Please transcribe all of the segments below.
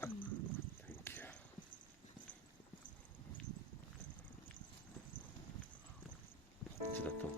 Thank you. こっちだと。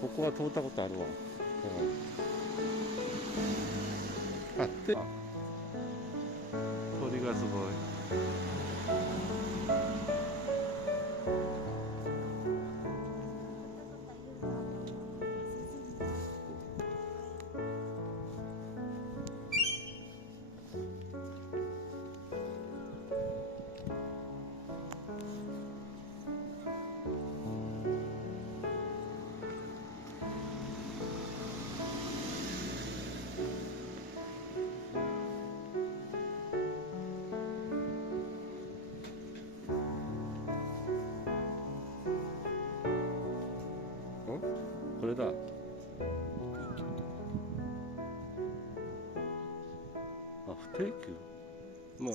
ここは通ったことあるわ。あって鳥がすごい。これだ。あ、不定休。まあ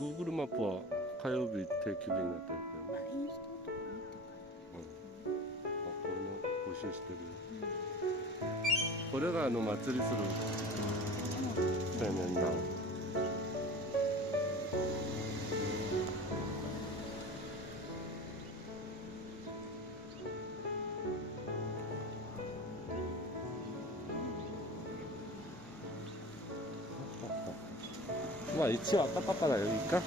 Google マップは火曜日定休日になってるけどね。インストとか見てあ、これも募集してる。これが祭りする青年団。まあ一応赤パパだよ、いいか。わ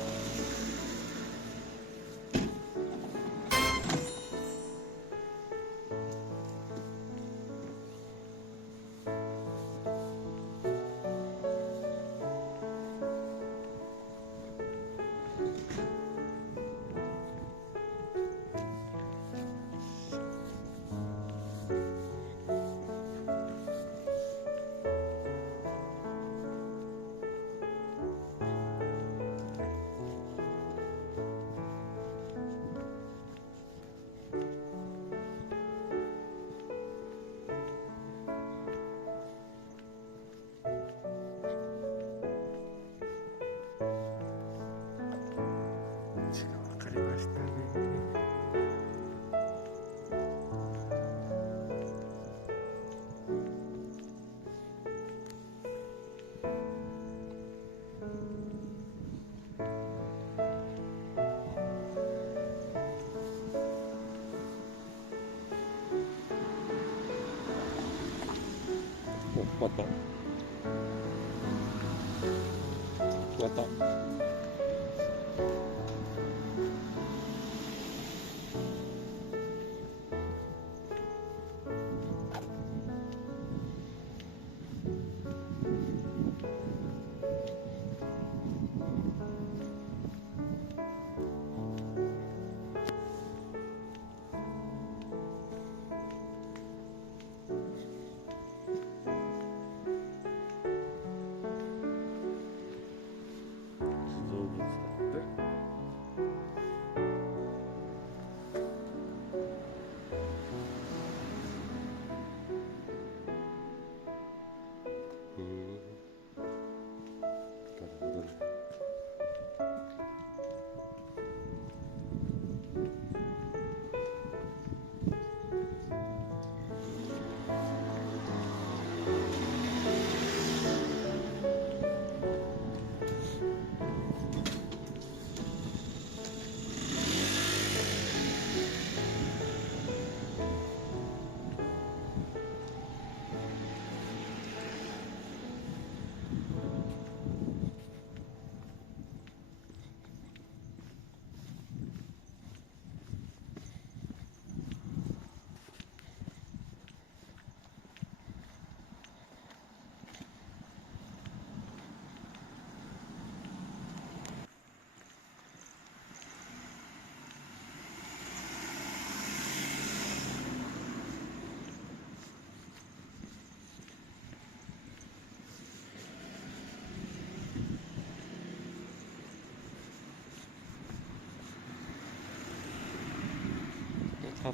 かりましたね。お、また。また。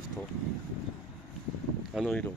フト、あの色。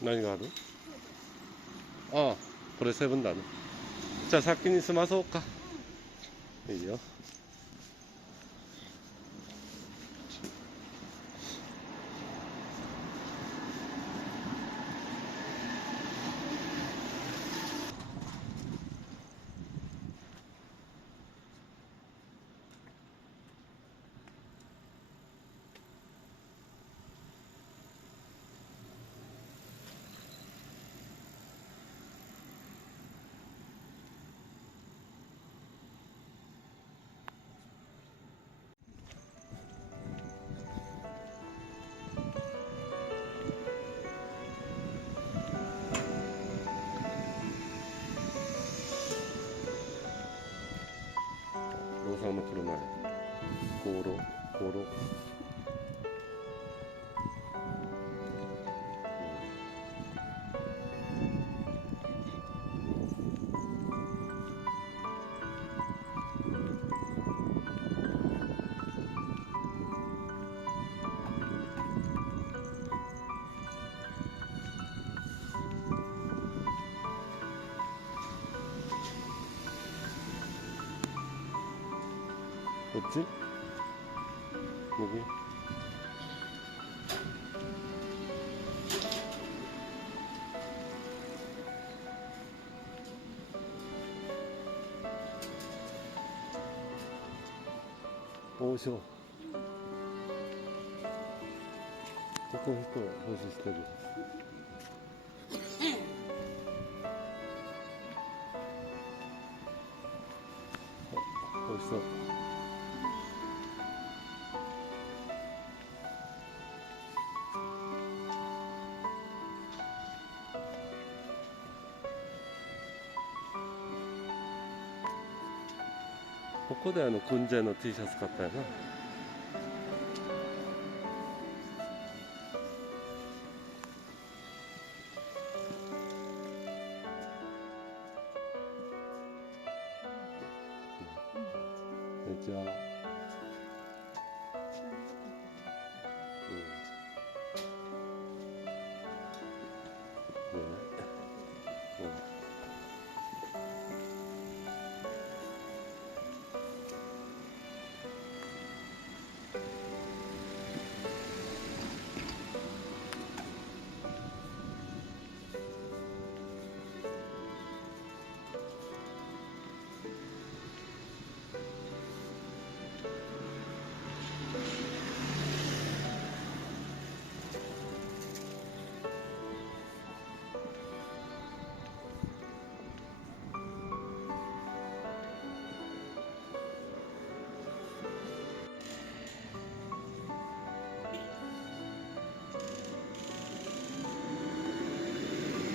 何がある？ああ、これセブンだね。じゃあ先に済まそうか。いいよ。ローさんの車や。香炉、香炉。こっち？右？王将。ここ人保持してる。美味しそう。ここでクンジェの T シャツ買ったよな。めっちゃ、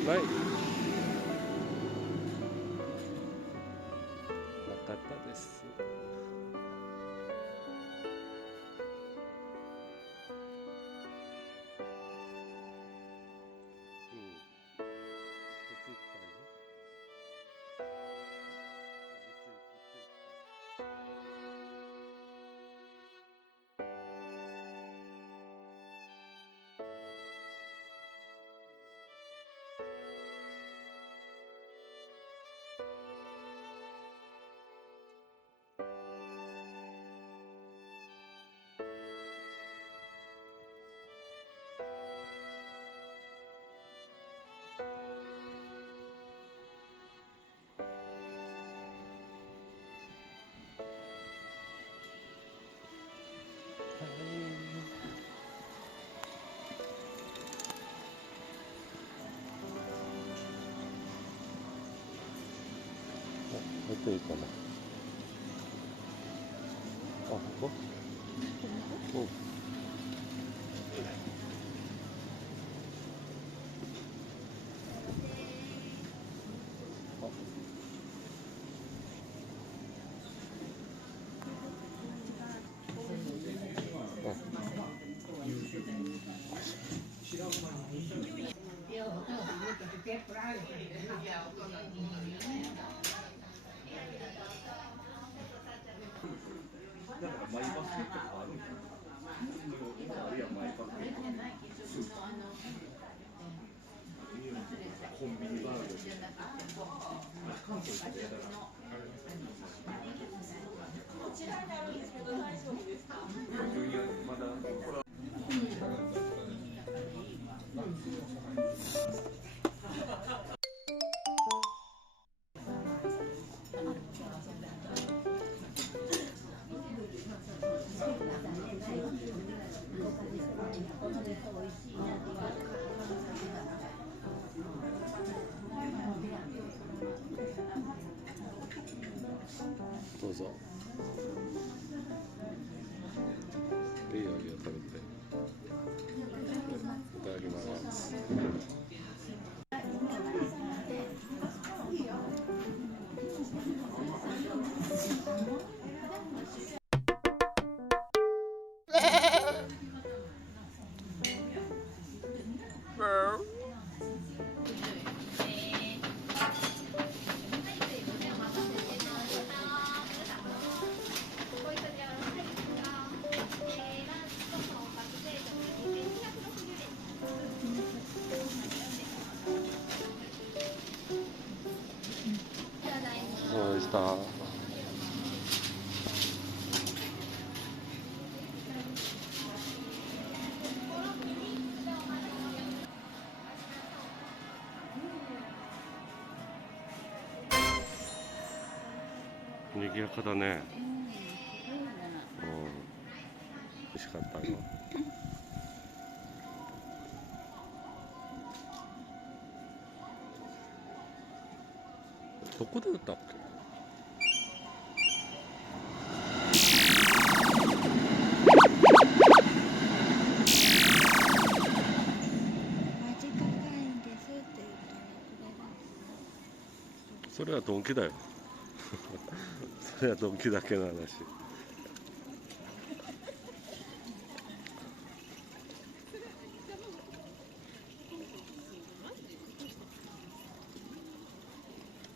ない。なかったです。うん。こっち行きたいね。っていいかな。あ、ここ？うん。マイバスケットとかあるんかな。あるいはマイバスケットスーパーコンビニバーで関東行ってやだな。こちらにあるんですけど大丈夫ですか？まだどうぞ。いいよいいよ、食べて。いただきます。どうでした？賑やかだね。うん。美味しかったの。どこで歌ったっけ？それはドンキだよ。それはドンキだけの話。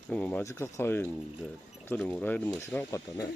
でも間近会員でそれもらえるの知らなかったね。うん。